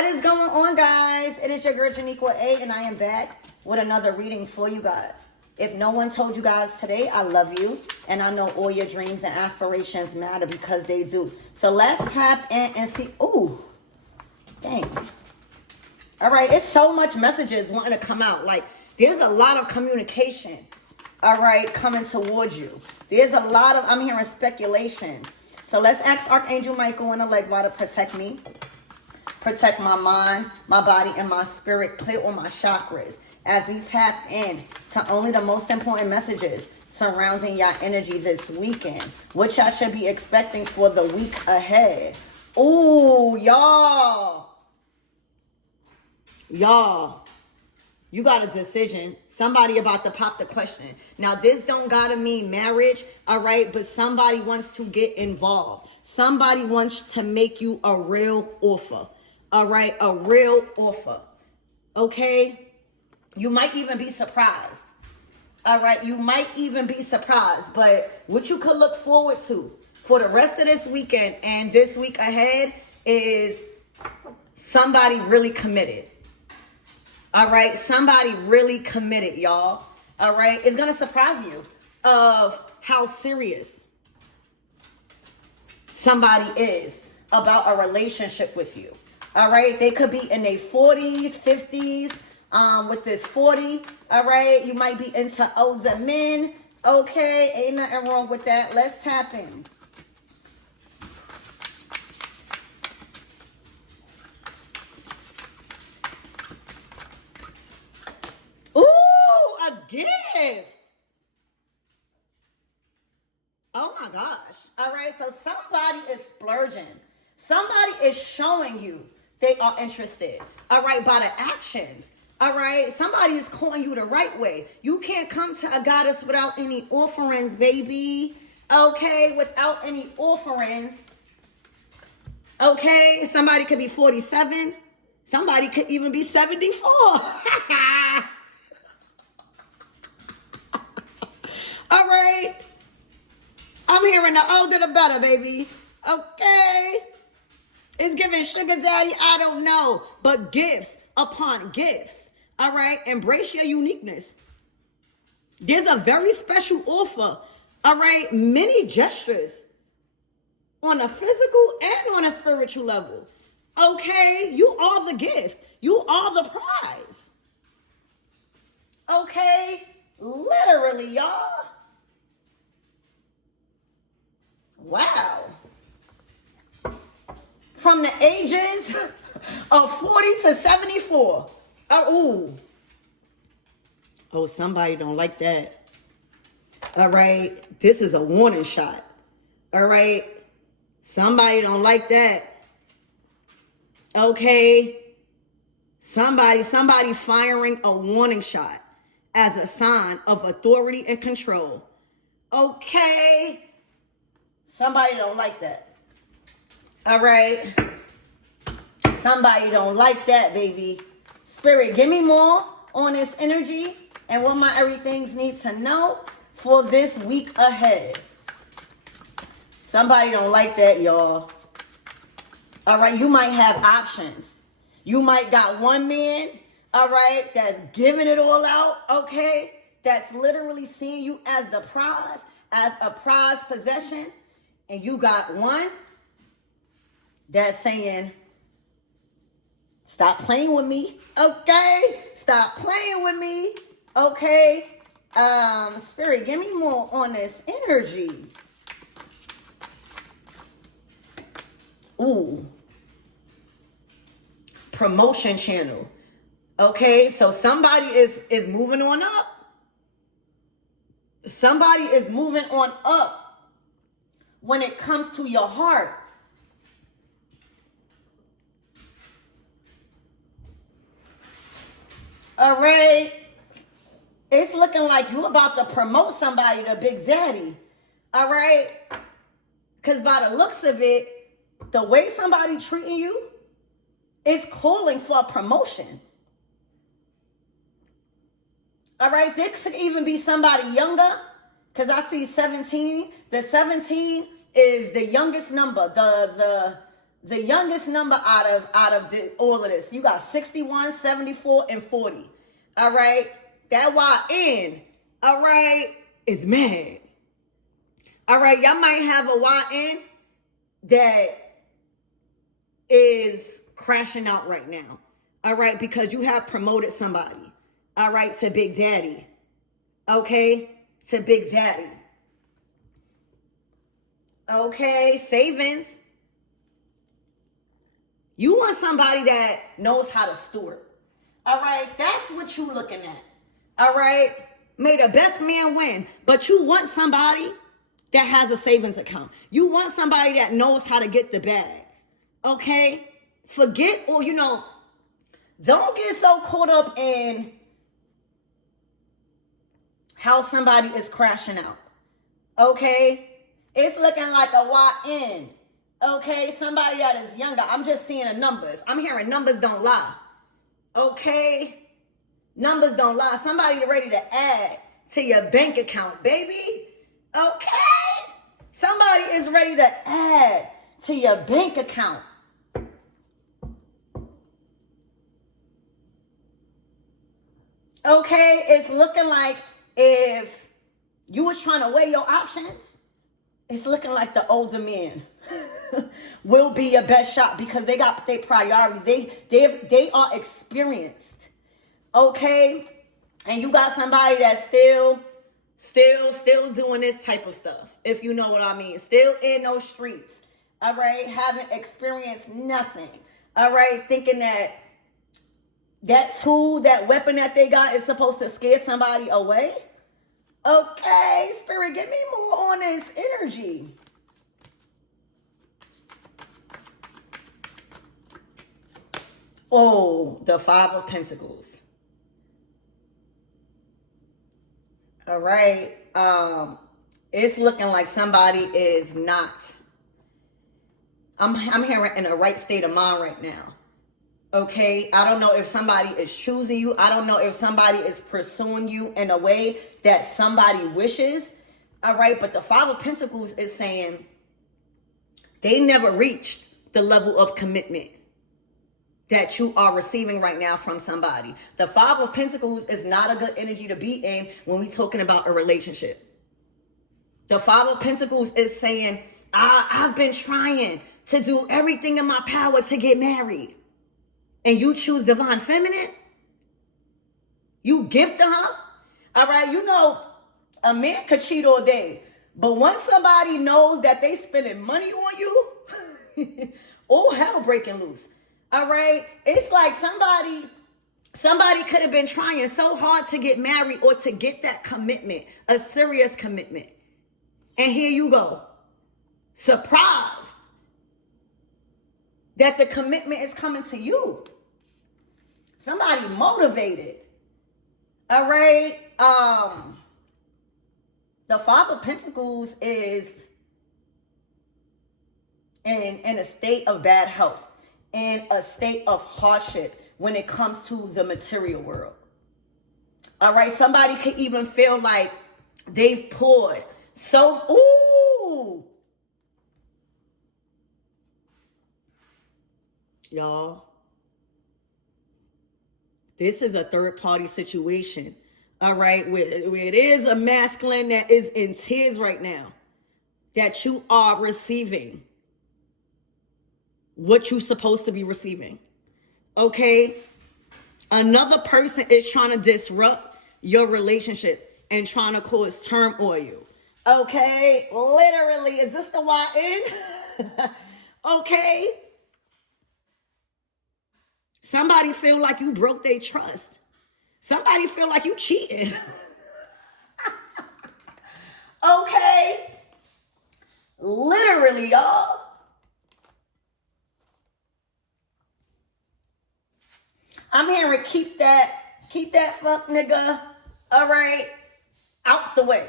What is going on, guys? It is your girl Janiqua A, and I am back with another reading for you guys. If no one told you guys today, I love you, and I know all your dreams and aspirations matter because they do. So let's tap in and see. Ooh, dang. All right, it's so much messages wanting to come out. Like, there's a lot of communication, all right, coming towards you. There's a lot of, I'm hearing speculations. So let's ask Archangel Michael and Allegra to protect me. Protect my mind, my body, and my spirit. Clear all my chakras as we tap in to only the most important messages surrounding your energy this weekend. What y'all should be expecting for the week ahead. Ooh, y'all. Y'all, you got a decision. Somebody about to pop the question. Now, this don't gotta mean marriage, all right? But somebody wants to get involved. Somebody wants to make you a real offer, all right? A real offer, okay? You might even be surprised, all right? You might even be surprised. But what you could look forward to for the rest of this weekend and this week ahead is somebody really committed. All right, somebody really committed, y'all. All right, it's gonna surprise you of how serious somebody is about a relationship with you. All right, they could be in their 40s, 50s, with this 40. All right, you might be into older men. Okay, ain't nothing wrong with that. Let's tap in. Gift. Oh my gosh. All right. So somebody is splurging. Somebody is showing you they are interested. All right. By the actions. All right. Somebody is calling you the right way. You can't come to a goddess without any offerings, baby. Okay. Without any offerings. Okay. Somebody could be 47. Somebody could even be 74. All right. I'm hearing the older the better, baby. Okay. It's giving sugar daddy, I don't know. But gifts upon gifts. All right. Embrace your uniqueness. There's a very special offer. All right. Many gestures on a physical and on a spiritual level. Okay. You are the gift. You are the prize. Okay. Literally, y'all. Wow. From the ages of 40 to 74. Oh, somebody don't like that. All right. This is a warning shot. All right. Somebody don't like that. Okay. Somebody firing a warning shot as a sign of authority and control. Okay. Somebody don't like that. All right. Somebody don't like that, baby. Spirit, give me more on this energy and what my everythings need to know for this week ahead. Somebody don't like that, y'all. All right. You might have options. You might got one man, all right, that's giving it all out, okay? That's literally seeing you as the prize, as a prized possession. And you got one that's saying, stop playing with me, okay? Stop playing with me, okay? Spirit, give me more on this energy. Ooh. Promotion channel. Okay, so somebody is moving on up. Somebody is moving on up. When it comes to your heart. All right. It's looking like you about to promote somebody to Big Zaddy. All right. Because by the looks of it, the way somebody treating you is calling for a promotion. All right. This could even be somebody younger. Because I see 17. The 17 is the youngest number. The The youngest number out of all of this. You got 61, 74, and 40. All right? That YN, all right, is mad. All right, y'all might have a YN that is crashing out right now. All right, because you have promoted somebody. All right, to Big Daddy. Okay, to Big Daddy. Okay, savings. You want somebody that knows how to steward. All right, that's what you looking at. All right, may the best man win. But you want somebody that has a savings account. You want somebody that knows how to get the bag. Okay, forget, or don't get so caught up in how somebody is crashing out. Okay, it's looking like a YN. Okay, somebody that is younger. I'm just seeing the numbers. I'm hearing numbers don't lie. Okay, numbers don't lie. Somebody ready to add to your bank account, baby. Okay, somebody is ready to add to your bank account. Okay, it's looking like if you was trying to weigh your options, it's looking like the older men will be your best shot because they got their priorities. They are experienced. Okay? And you got somebody that's still doing this type of stuff, if you know what I mean. Still in those streets. All right? Haven't experienced nothing. All right? Thinking that tool, that weapon that they got is supposed to scare somebody away. Okay, Spirit, give me more on this energy. Oh, the Five of Pentacles. All right. It's looking like somebody is not. I'm hearing in a right state of mind right now. Okay, I don't know if somebody is choosing you. I don't know if somebody is pursuing you in a way that somebody wishes. All right, but the Five of Pentacles is saying they never reached the level of commitment that you are receiving right now from somebody. The Five of Pentacles is not a good energy to be in when we're talking about a relationship. The Five of Pentacles is saying, I've been trying to do everything in my power to get married. And you choose divine feminine? You gift her? All right, a man could cheat all day. But once somebody knows that they spending money on you, all hell breaking loose. All right? It's like somebody could have been trying so hard to get married or to get that commitment, a serious commitment. And here you go. Surprised that the commitment is coming to you. Somebody motivated. All right. The Five of Pentacles is in a state of bad health, in a state of hardship when it comes to the material world. All right. Somebody could even feel like they've poured y'all. This is a third party situation. All right. Where it is a masculine that is in tears right now. That you are receiving what you're supposed to be receiving. Okay. Another person is trying to disrupt your relationship and trying to cause turmoil. Okay. Literally. Is this the YN? Okay. Somebody feel like you broke their trust. Somebody feel like you cheated. Okay. Literally, y'all. I'm hearing keep that fuck nigga, all right, out the way.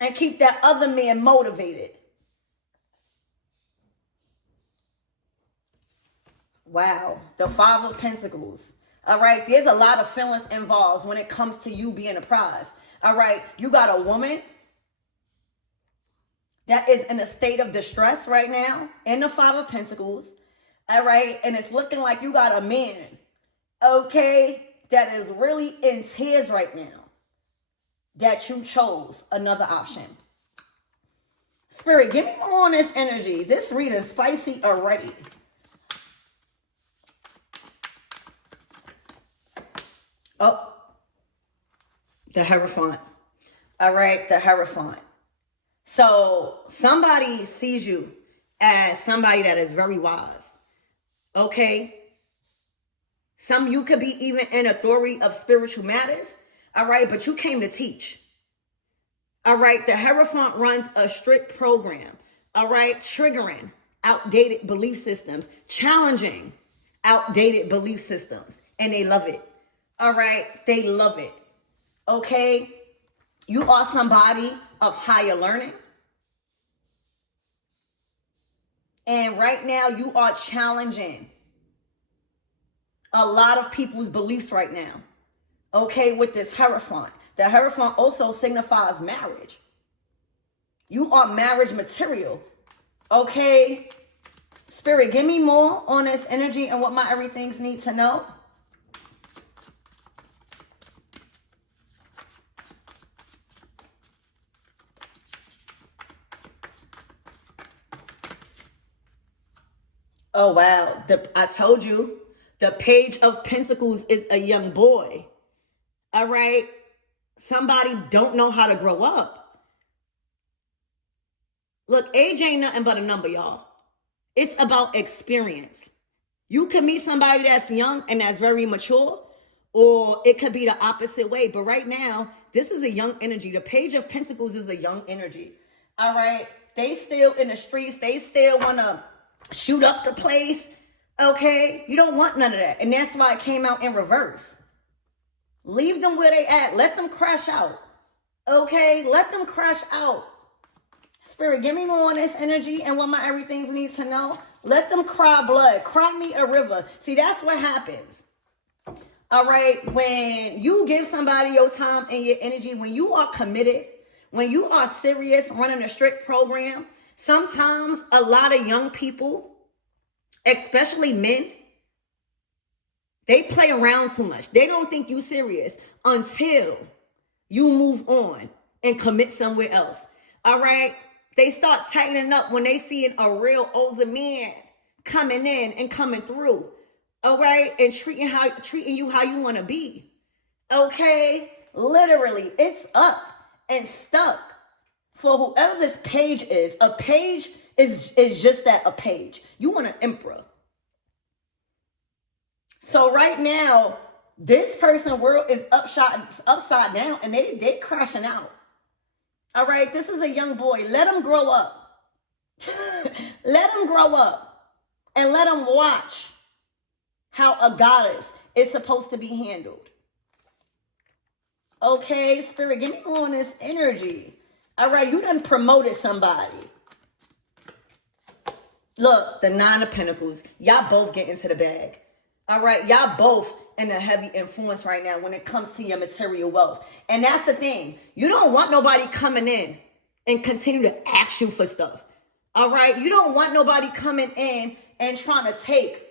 And keep that other man motivated. Wow, the Five of Pentacles. All right, there's a lot of feelings involved when it comes to you being a prize. All right, you got a woman that is in a state of distress right now, in the Five of Pentacles, all right? And it's looking like you got a man, okay, that is really in tears right now, that you chose another option. Spirit, give me more on this energy. This reading is spicy already. Oh, the Hierophant. All right, the Hierophant. So somebody sees you as somebody that is very wise. Okay? You could be even in authority of spiritual matters. All right, but you came to teach. All right, the Hierophant runs a strict program. All right, triggering outdated belief systems, challenging outdated belief systems, and they love it. All right, they love it. Okay, you are somebody of higher learning. And right now you are challenging a lot of people's beliefs right now. Okay, with this Hierophant. The Hierophant also signifies marriage. You are marriage material. Okay, Spirit, give me more on this energy and what my everythings need to know. Oh, wow. I told you, the Page of Pentacles is a young boy. All right? Somebody don't know how to grow up. Look, age ain't nothing but a number, y'all. It's about experience. You could meet somebody that's young and that's very mature, or it could be the opposite way. But right now, this is a young energy. The Page of Pentacles is a young energy. All right? They still in the streets. They still want to shoot up the place. Okay? You don't want none of that. And that's why it came out in reverse. Leave them where they at. Let them crash out. Okay? Let them crash out. Spirit, give me more on this energy and what my everything needs to know. Let them cry blood. Cry me a river. See, that's what happens. All right? When you give somebody your time and your energy, when you are committed, when you are serious, running a strict program, sometimes a lot of young people, especially men, they play around too much. They don't think you serious until you move on and commit somewhere else. All right? They start tightening up when they see a real older man coming in and coming through. All right? And treating you how you want to be. Okay? Literally, it's up and stuck for whoever this page is. A page is just that, a page. You want an emperor. So right now, this person's world is upside down, and they crashing out. All right, this is a young boy. Let him grow up. Let him grow up, and let him watch how a goddess is supposed to be handled. Okay, Spirit, give me more on this energy. All right, you done promoted somebody. Look, the Nine of Pentacles. Y'all both get into the bag. All right, y'all both in a heavy influence right now when it comes to your material wealth. And that's the thing. You don't want nobody coming in and continue to ask you for stuff. All right, you don't want nobody coming in and trying to take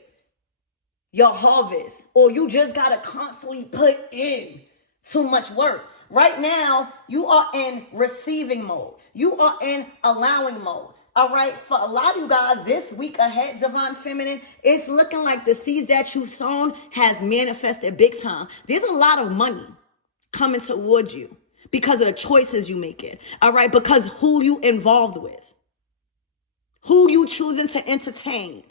your harvest, or you just got to constantly put in too much work. Right now, you are in receiving mode. You are in allowing mode. All right, for a lot of you guys, this week ahead, Divine Feminine, it's looking like the seeds that you've sown has manifested big time. There's a lot of money coming towards you because of the choices you making. All right, because who you involved with, who you choosing to entertain.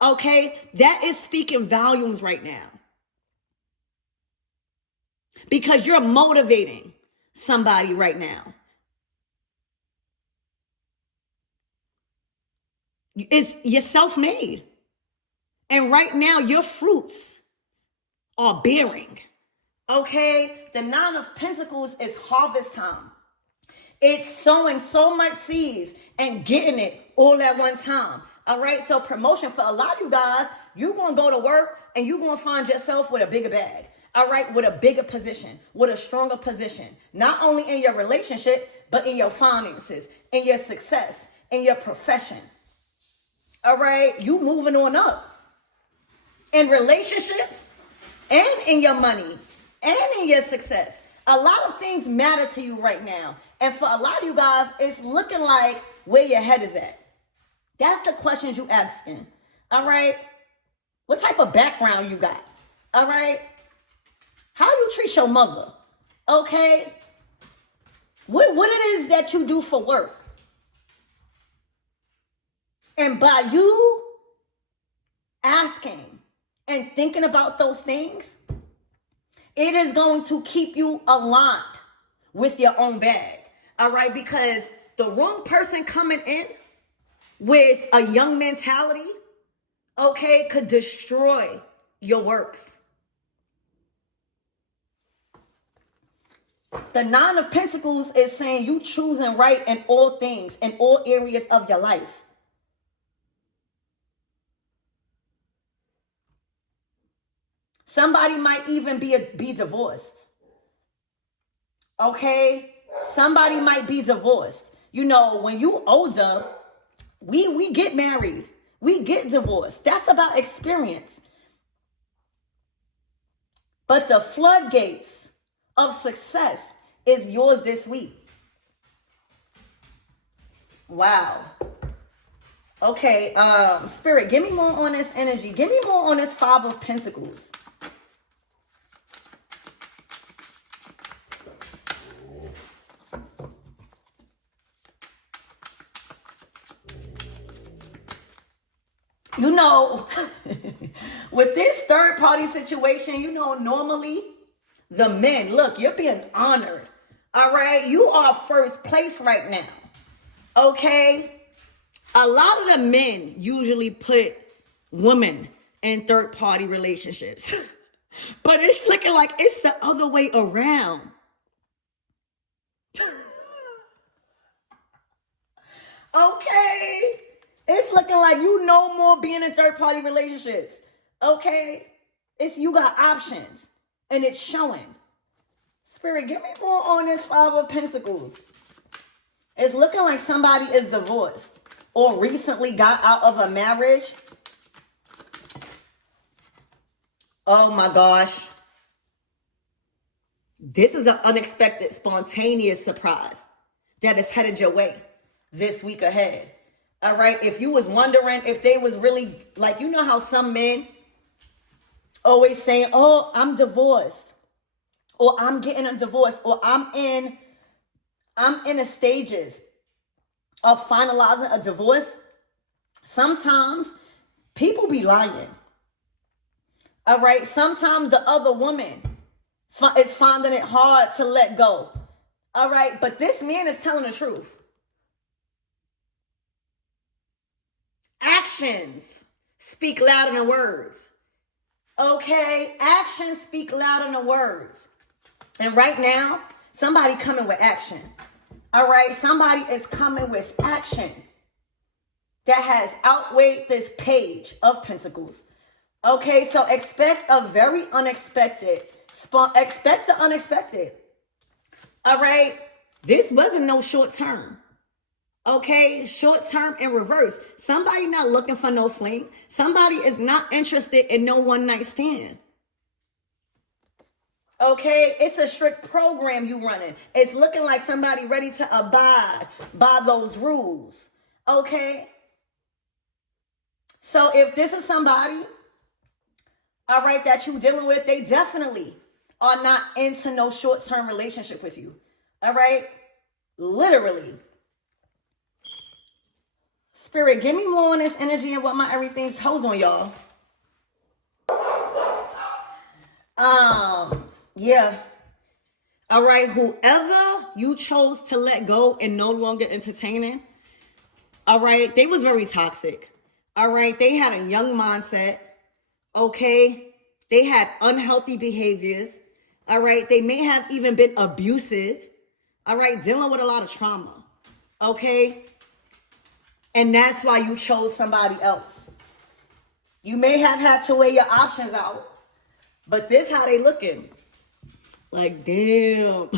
Okay, that is speaking volumes right now. Because you're motivating somebody right now. You're self-made. And right now, your fruits are bearing. Okay? The Nine of Pentacles is harvest time. It's sowing so much seeds and getting it all at one time. All right? So promotion for a lot of you guys, you're going to go to work and you're going to find yourself with a bigger bag. All right? With a bigger position, with a stronger position. Not only in your relationship, but in your finances, in your success, in your profession. All right? You moving on up. In relationships and in your money and in your success. A lot of things matter to you right now. And for a lot of you guys, it's looking like where your head is at. That's the questions you asking. All right? What type of background you got? All right? How you treat your mother? Okay? What it is that you do for work? And by you asking and thinking about those things, it is going to keep you aligned with your own bag. All right? Because the wrong person coming in with a young mentality, okay, could destroy your works. The Nine of Pentacles is saying you choosing right in all things, in all areas of your life. Somebody might even be divorced. Okay? Somebody might be divorced. You know, when you older, we get married. We get divorced. That's about experience. But the floodgates of success is yours this week. Wow. Okay, Spirit, give me more on this energy. Give me more on this Five of Pentacles. You know, with this third party situation, you know, normally the men, look, you're being honored. All right. You are first place right now. Okay. A lot of the men usually put women in third party relationships, but it's looking like it's the other way around. Okay. It's looking like you no more being in third-party relationships. Okay? You got options. And it's showing. Spirit, give me more on this Five of Pentacles. It's looking like somebody is divorced or recently got out of a marriage. Oh my gosh. This is an unexpected, spontaneous surprise that is headed your way this week ahead. All right, if you was wondering if they was really, like, you know how some men always saying, oh, I'm divorced, or I'm getting a divorce, or I'm in the stages of finalizing a divorce. Sometimes people be lying. All right, sometimes the other woman is finding it hard to let go. All right, but this man is telling the truth. Actions speak louder than words. Okay? Actions speak louder than words. And right now, somebody coming with action. All right? Somebody is coming with action that has outweighed this page of Pentacles. Okay? So expect a very unexpected. Expect the unexpected. All right? This wasn't no short term. Okay, short term in reverse. Somebody not looking for no fling. Somebody is not interested in no one night stand. Okay, it's a strict program you running. It's looking like somebody ready to abide by those rules. Okay, so if this is somebody, all right, that you dealing with, they definitely are not into no short term relationship with you. All right, literally. Spirit, give me more on this energy and what my everything's holds on, y'all. Yeah. All right, whoever you chose to let go and no longer entertaining, all right, they was very toxic. All right, they had a young mindset. Okay, they had unhealthy behaviors. All right, they may have even been abusive. All right, dealing with a lot of trauma. Okay. And that's why you chose somebody else. You may have had to weigh your options out, but this how they looking. Like, damn.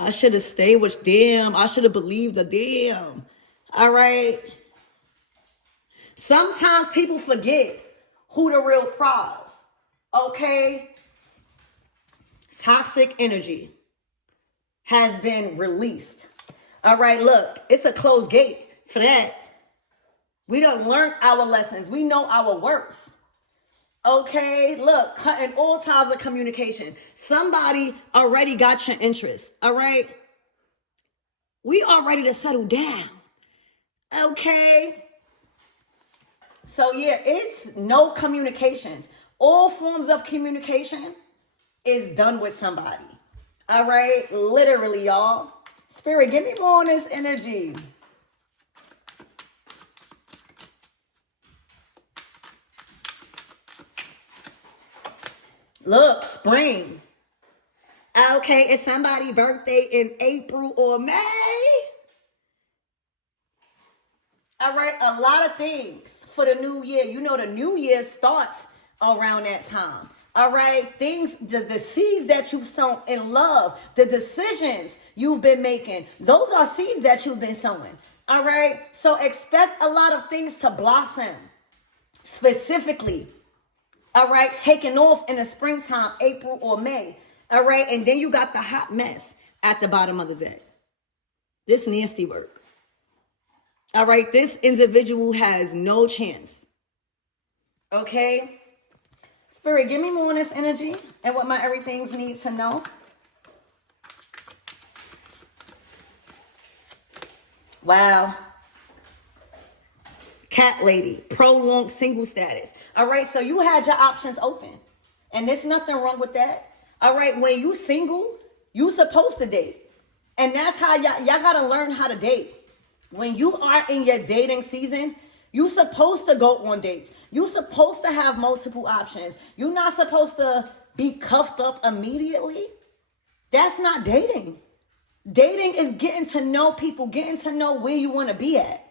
I should have stayed with damn. I should have believed the damn. All right. Sometimes people forget who the real prize. Okay. Toxic energy has been released. All right. Look, it's a closed gate for that. We done learned our lessons. We know our worth. Okay, look, cutting all ties of communication. Somebody already got your interest, all right? We are ready to settle down, okay? So yeah, it's no communications. All forms of communication is done with somebody, all right? Literally, y'all. Spirit, give me more on this energy. Look, spring. Okay, it's somebody's birthday in April or May. All right, a lot of things for the new year. You know, the new year starts around that time. All right, things, the seeds that you've sown in love, the decisions you've been making, those are seeds that you've been sowing. All right, so expect a lot of things to blossom specifically. All right, taking off in the springtime, April or May. All right, and then you got the hot mess at the bottom of the deck. This nasty work. All right, this individual has no chance. Okay? Spirit, give me more on this energy and what my everythings needs to know. Wow. Cat lady, prolonged single status. All right, so you had your options open. And there's nothing wrong with that. All right, when you single, you supposed to date. And that's how y'all got to learn how to date. When you are in your dating season, you supposed to go on dates. You supposed to have multiple options. You're not supposed to be cuffed up immediately. That's not dating. Dating is getting to know people, getting to know where you want to be at.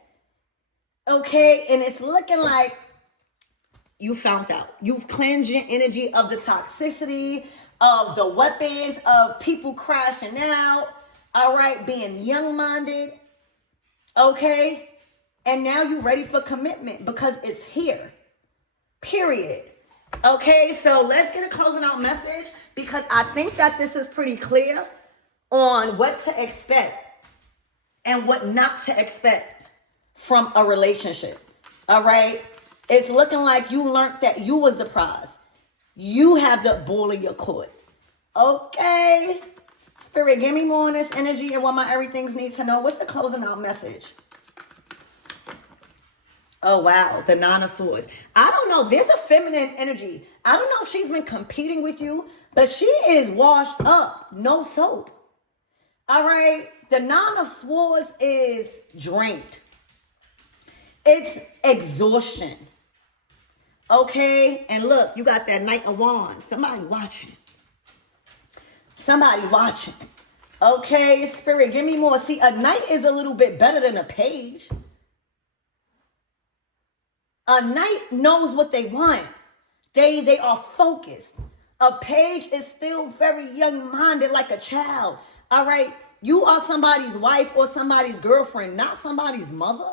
Okay, and it's looking like you found out. You've cleansed your energy of the toxicity, of the weapons, of people crashing out. All right, being young-minded. Okay, and now you're ready for commitment because it's here. Period. Okay, so let's get a closing out message because I think that this is pretty clear on what to expect and what not to expect from a relationship. All right, it's looking like you learned that you was the prize. You have the ball in your court. Okay, Spirit, give me more on this energy and what my everythings need to know. What's the closing out message? Oh, wow. The Nine of Swords. I don't know. There's a feminine energy. I don't know if she's been competing with you, but she is washed up. No soap. All right. The Nine of Swords is drained. It's exhaustion. Okay. And look, you got that Knight of Wands. Somebody watching. Somebody watching. Okay. Spirit, give me more. See, a knight is a little bit better than a page. A knight knows what they want. They are focused. A page is still very young-minded like a child. All right? You are somebody's wife or somebody's girlfriend, not somebody's mother.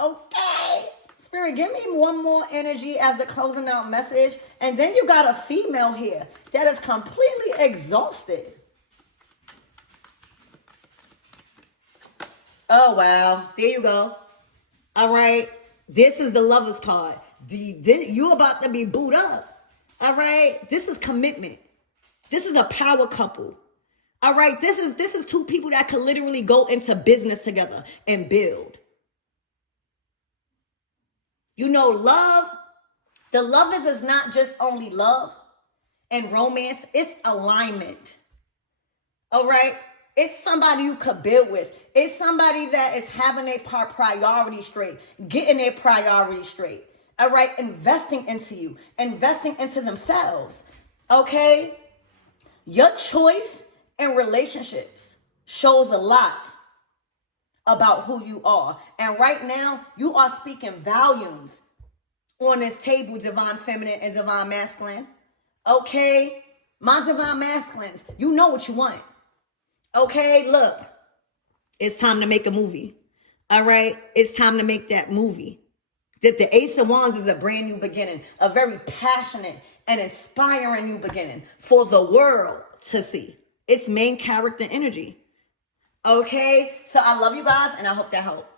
Okay? Spirit, give me one more energy as a closing out message. And then you got a female here that is completely exhausted. Oh, wow. There you go. All right? This is the Lover's card. You about to be booed up. All right. This is commitment. This is a power couple. All right. This is two people that could literally go into business together and build. You know, love. The Lovers is not just only love and romance. It's alignment. All right. It's somebody you could build with. It's somebody that is having their priority straight, getting their priority straight. All right, investing into you, investing into themselves. Okay, your choice in relationships shows a lot about who you are. And right now, you are speaking volumes on this table, divine feminine and divine masculine. Okay, my divine masculines, you know what you want. Okay, look, it's time to make a movie. All right, it's time to make that movie. That the Ace of Wands is a brand new beginning, a very passionate and inspiring new beginning for the world to see. It's main character energy. Okay, so I love you guys, and I hope that helped.